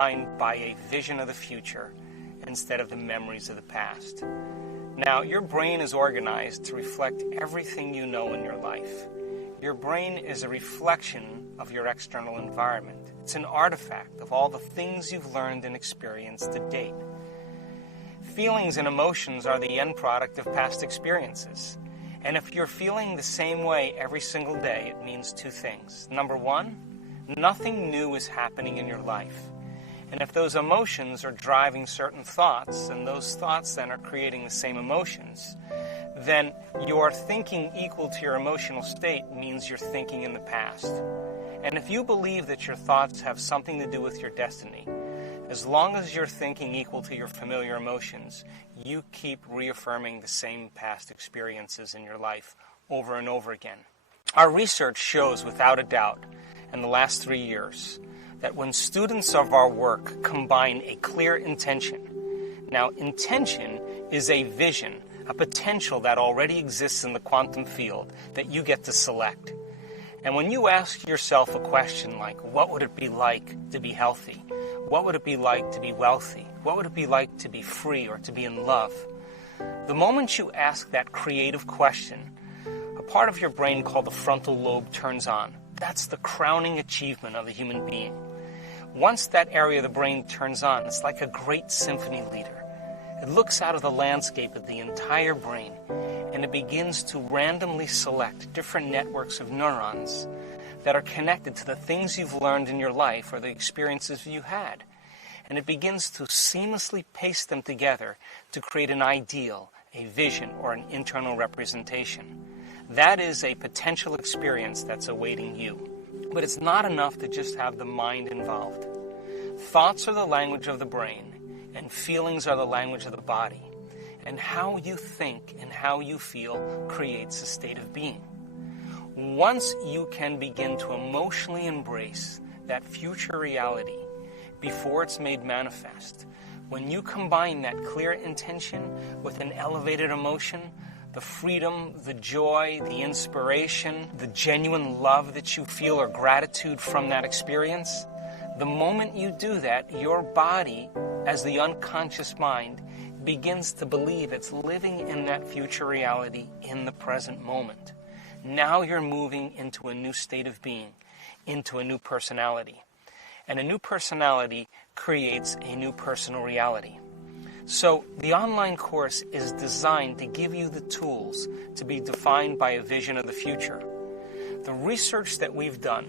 defined by a vision of the future instead of the memories of the past. Now, your brain is organized to reflect everything you know in your life. Your brain is a reflection of your external environment. It's an artifact of all the things you've learned and experienced to date. Feelings and emotions are the end product of past experiences. And if you're feeling the same way every single day, it means two things. Number one, nothing new is happening in your life. And if those emotions are driving certain thoughts, and those thoughts then are creating the same emotions, then your thinking equal to your emotional state means you're thinking in the past. And if you believe that your thoughts have something to do with your destiny, as long as you're thinking equal to your familiar emotions, you keep reaffirming the same past experiences in your life over and over again. Our research shows without a doubt in the last 3 years that when students of our work combine a clear intention, now intention is a vision, a potential that already exists in the quantum field that you get to select. And when you ask yourself a question like, what would it be like to be healthy? What would it be like to be wealthy? What would it be like to be free or to be in love? The moment you ask that creative question, a part of your brain called the frontal lobe turns on. That's the crowning achievement of the human being. Once that area of the brain turns on, it's like a great symphony leader. It looks out of the landscape of the entire brain, and it begins to randomly select different networks of neurons that are connected to the things you've learned in your life or the experiences you had. And it begins to seamlessly paste them together to create an ideal, a vision, or an internal representation. That is a potential experience that's awaiting you. But it's not enough to just have the mind involved. Thoughts are the language of the brain, and feelings are the language of the body. And how you think and how you feel creates a state of being. Once you can begin to emotionally embrace that future reality before it's made manifest, when you combine that clear intention with an elevated emotion, the freedom, the joy, the inspiration, the genuine love that you feel or gratitude from that experience, the moment you do that, your body, as the unconscious mind, begins to believe it's living in that future reality in the present moment. Now you're moving into a new state of being, into a new personality. And a new personality creates a new personal reality. So the online course is designed to give you the tools to be defined by a vision of the future. The research that we've done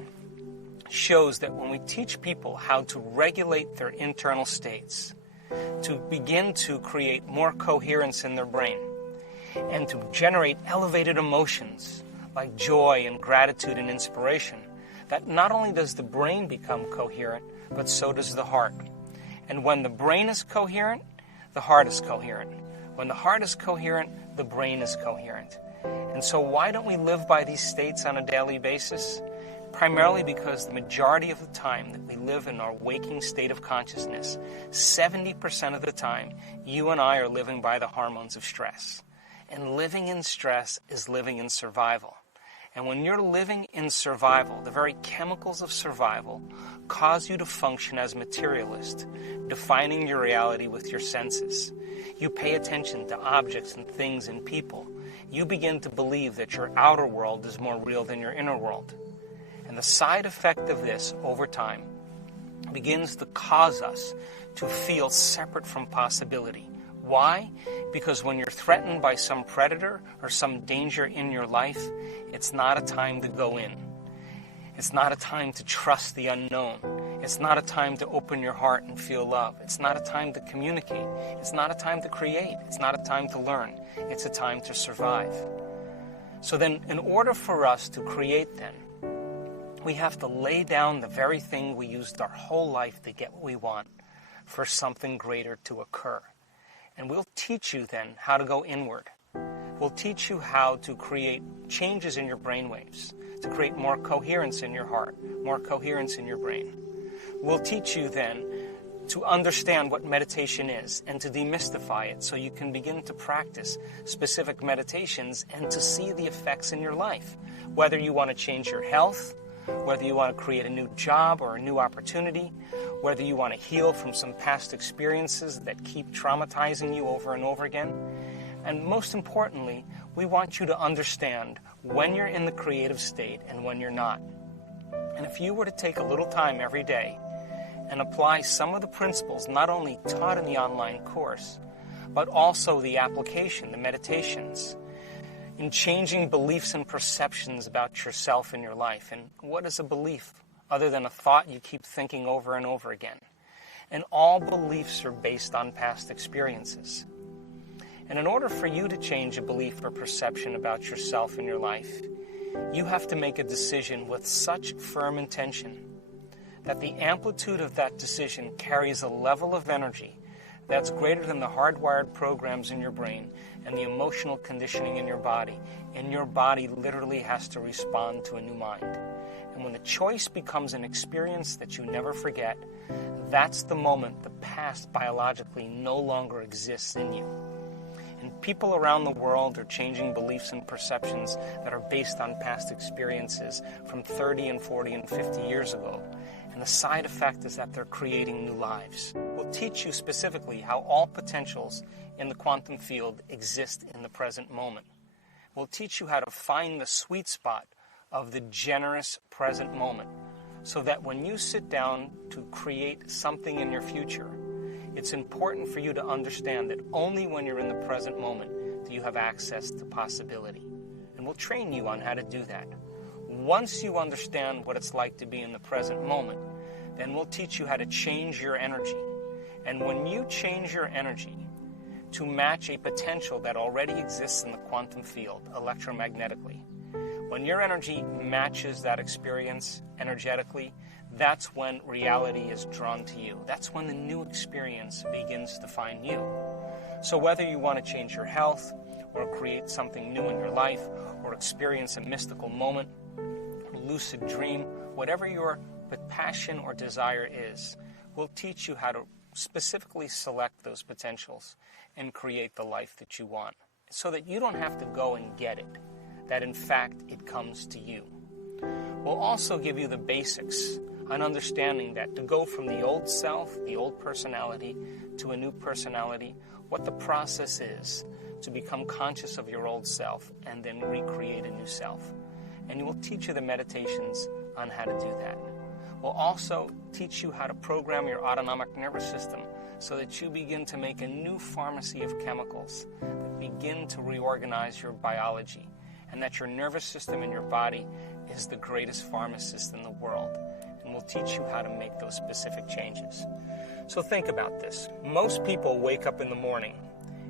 shows that when we teach people how to regulate their internal states, to begin to create more coherence in their brain, and to generate elevated emotions like joy and gratitude and inspiration, that not only does the brain become coherent, but so does the heart. And when the brain is coherent, the heart is coherent. When the heart is coherent, the brain is coherent. And so why don't we live by these states on a daily basis? Primarily because the majority of the time that we live in our waking state of consciousness, 70% of the time, you and I are living by the hormones of stress. And living in stress is living in survival. And when you're living in survival, the very chemicals of survival cause you to function as materialist, defining your reality with your senses. You pay attention to objects and things and people. You begin to believe that your outer world is more real than your inner world. And the side effect of this, over time, begins to cause us to feel separate from possibility. Why? Because when you're threatened by some predator or some danger in your life, it's not a time to go in. It's not a time to trust the unknown. It's not a time to open your heart and feel love. It's not a time to communicate. It's not a time to create. It's not a time to learn. It's a time to survive. So then, in order for us to create then, we have to lay down the very thing we used our whole life to get what we want for something greater to occur. And we'll teach you then how to go inward. We'll teach you how to create changes in your brainwaves, to create more coherence in your heart, more coherence in your brain. We'll teach you then to understand what meditation is and to demystify it so you can begin to practice specific meditations and to see the effects in your life. Whether you want to change your health, whether you want to create a new job or a new opportunity, whether you want to heal from some past experiences that keep traumatizing you over and over again. And most importantly, we want you to understand when you're in the creative state and when you're not. And if you were to take a little time every day and apply some of the principles not only taught in the online course, but also the application, the meditations, in changing beliefs and perceptions about yourself and your life. And what is a belief other than a thought you keep thinking over and over again? And all beliefs are based on past experiences. And in order for you to change a belief or perception about yourself and your life, you have to make a decision with such firm intention that the amplitude of that decision carries a level of energy that's greater than the hardwired programs in your brain and the emotional conditioning in your body. And your body literally has to respond to a new mind. And when the choice becomes an experience that you never forget, that's the moment the past biologically no longer exists in you. And people around the world are changing beliefs and perceptions that are based on past experiences from 30 and 40 and 50 years ago. And the side effect is that they're creating new lives. We'll teach you specifically how all potentials in the quantum field exist in the present moment. We'll teach you how to find the sweet spot of the generous present moment so that when you sit down to create something in your future, it's important for you to understand that only when you're in the present moment do you have access to possibility. And we'll train you on how to do that. Once you understand what it's like to be in the present moment, then we'll teach you how to change your energy. And when you change your energy to match a potential that already exists in the quantum field electromagnetically, when your energy matches that experience energetically, that's when reality is drawn to you. That's when the new experience begins to find you. So whether you want to change your health, or create something new in your life, or experience a mystical moment, lucid dream, whatever your passion or desire is, we'll teach you how to specifically select those potentials and create the life that you want, so that you don't have to go and get it, that in fact it comes to you. We'll also give you the basics on understanding that to go from the old self, the old personality, to a new personality, what the process is to become conscious of your old self and then recreate a new self. And we'll teach you the meditations on how to do that. We'll also teach you how to program your autonomic nervous system so that you begin to make a new pharmacy of chemicals that begin to reorganize your biology, and that your nervous system in your body is the greatest pharmacist in the world. And we'll teach you how to make those specific changes. So think about this. Most people wake up in the morning,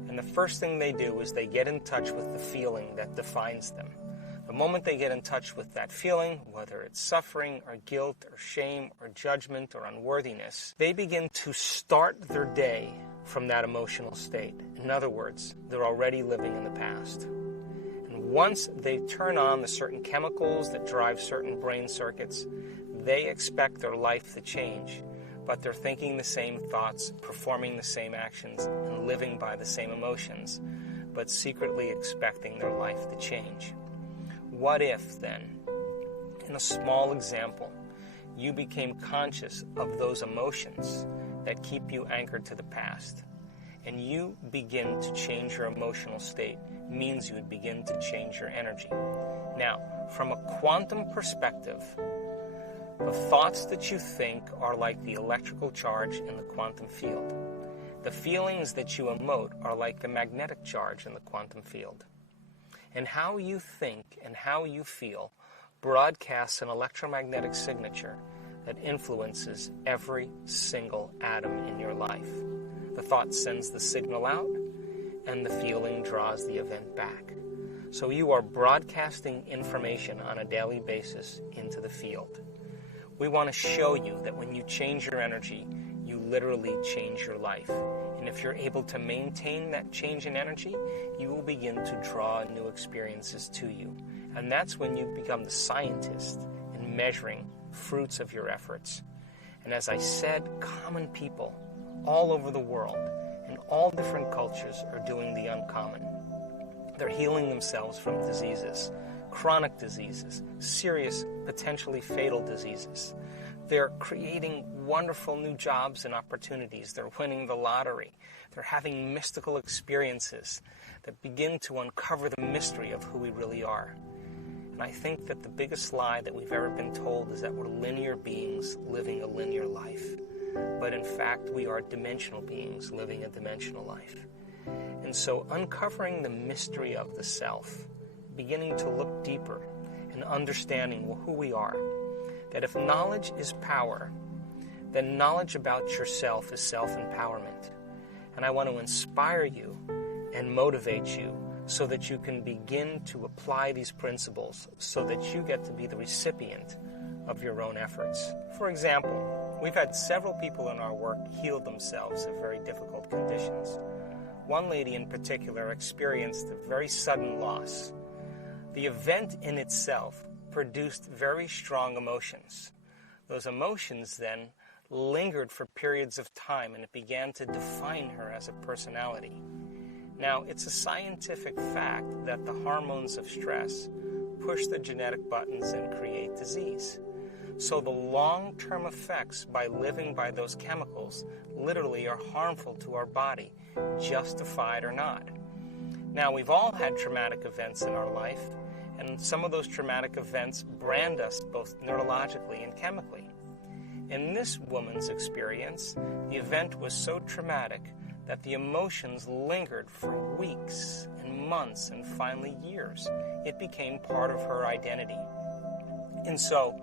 and the first thing they do is they get in touch with the feeling that defines them. The moment they get in touch with that feeling, whether it's suffering or guilt or shame or judgment or unworthiness, they begin to start their day from that emotional state. In other words, they're already living in the past. And once they turn on the certain chemicals that drive certain brain circuits, they expect their life to change, but they're thinking the same thoughts, performing the same actions, and living by the same emotions, but secretly expecting their life to change. What if, then, in a small example, you became conscious of those emotions that keep you anchored to the past, and you begin to change your emotional state? Means you would begin to change your energy. Now, from a quantum perspective, the thoughts that you think are like the electrical charge in the quantum field. The feelings that you emote are like the magnetic charge in the quantum field. And how you think and how you feel broadcasts an electromagnetic signature that influences every single atom in your life. The thought sends the signal out, and the feeling draws the event back. So you are broadcasting information on a daily basis into the field. We want to show you that when you change your energy, you literally change your life. And if you're able to maintain that change in energy, you will begin to draw new experiences to you. And that's when you become the scientist in measuring fruits of your efforts. And as I said, common people all over the world in all different cultures are doing the uncommon. They're healing themselves from diseases, chronic diseases, serious, potentially fatal diseases. They're creating wonderful new jobs and opportunities. They're winning the lottery. They're having mystical experiences that begin to uncover the mystery of who we really are. And I think that the biggest lie that we've ever been told is that we're linear beings living a linear life. But in fact, we are dimensional beings living a dimensional life. And so uncovering the mystery of the self, beginning to look deeper and understanding who we are, that if knowledge is power, then knowledge about yourself is self-empowerment. And I want to inspire you and motivate you so that you can begin to apply these principles so that you get to be the recipient of your own efforts. For example, we've had several people in our work heal themselves of very difficult conditions. One lady in particular experienced a very sudden loss. The event in itself produced very strong emotions. Those emotions then lingered for periods of time, and it began to define her as a personality. Now, it's a scientific fact that the hormones of stress push the genetic buttons and create disease. So the long-term effects by living by those chemicals literally are harmful to our body, justified or not. Now, we've all had traumatic events in our life, and some of those traumatic events brand us both neurologically and chemically. In this woman's experience, the event was so traumatic that the emotions lingered for weeks and months and finally years. It became part of her identity. And so,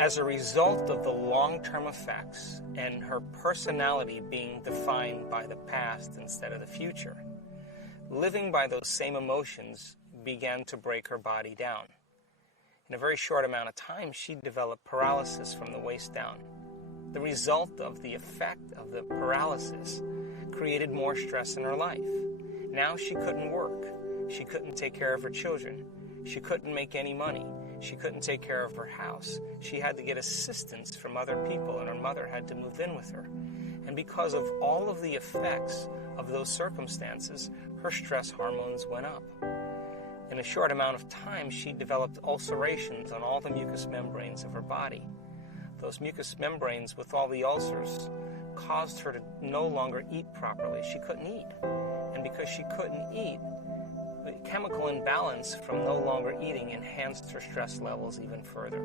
as a result of the long-term effects and her personality being defined by the past instead of the future, living by those same emotions began to break her body down. In a very short amount of time, she developed paralysis from the waist down. The result of the effect of the paralysis created more stress in her life. Now she couldn't work. She couldn't take care of her children. She couldn't make any money. She couldn't take care of her house. She had to get assistance from other people, and her mother had to move in with her. And because of all of the effects of those circumstances, her stress hormones went up. In a short amount of time, she developed ulcerations on all the mucous membranes of her body. Those mucous membranes with all the ulcers caused her to no longer eat properly. She couldn't eat. And because she couldn't eat, the chemical imbalance from no longer eating enhanced her stress levels even further.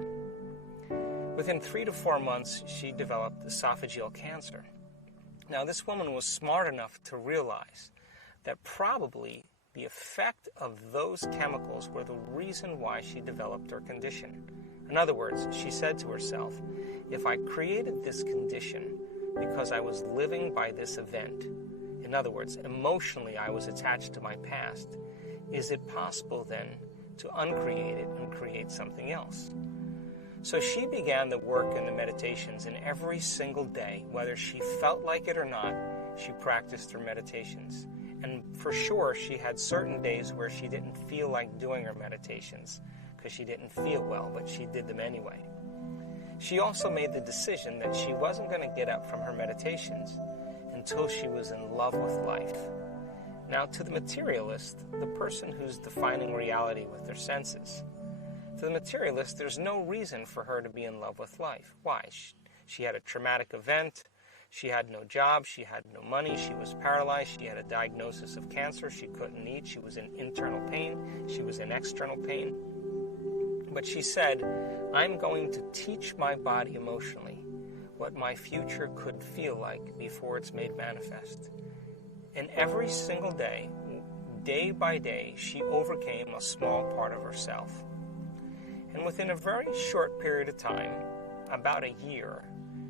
Within 3 to 4 months, she developed esophageal cancer. Now, this woman was smart enough to realize that probably the effect of those chemicals were the reason why she developed her condition. In other words, she said to herself, if I created this condition because I was living by this event, in other words, emotionally I was attached to my past, is it possible then to uncreate it and create something else? So she began the work and the meditations, and every single day, whether she felt like it or not, she practiced her meditations. And for sure, she had certain days where she didn't feel like doing her meditations because she didn't feel well, but she did them anyway. She also made the decision that she wasn't going to get up from her meditations until she was in love with life. Now, to the materialist, the person who's defining reality with their senses, to the materialist, there's no reason for her to be in love with life. Why? She had a traumatic event. She had no job, she had no money, she was paralyzed, she had a diagnosis of cancer, she couldn't eat, she was in internal pain, she was in external pain. But she said, I'm going to teach my body emotionally what my future could feel like before it's made manifest. And every single day, day by day, she overcame a small part of herself. And within a very short period of time, about a year,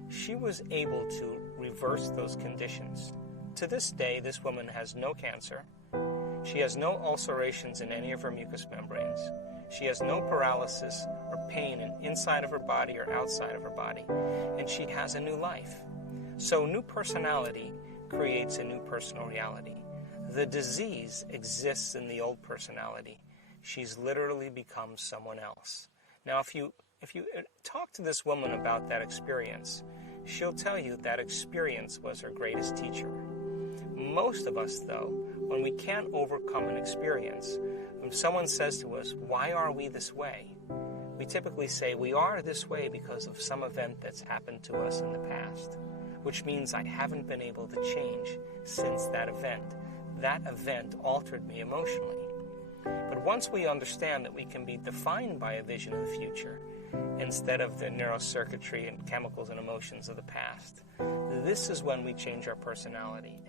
she was able to reverse those conditions. To this day, this woman has no cancer. She has no ulcerations in any of her mucous membranes. She has no paralysis or pain inside of her body or outside of her body. And she has a new life. So new personality creates a new personal reality. The disease exists in the old personality. She's literally become someone else. Now, if you talk to this woman about that experience, she'll tell you that experience was her greatest teacher. Most of us, though, when we can't overcome an experience, when someone says to us, why are we this way? we typically say we are this way because of some event that's happened to us in the past, which means I haven't been able to change since that event. That event altered me emotionally. But once we understand that we can be defined by a vision of the future instead of the neurocircuitry and chemicals and emotions of the past, this is when we change our personality.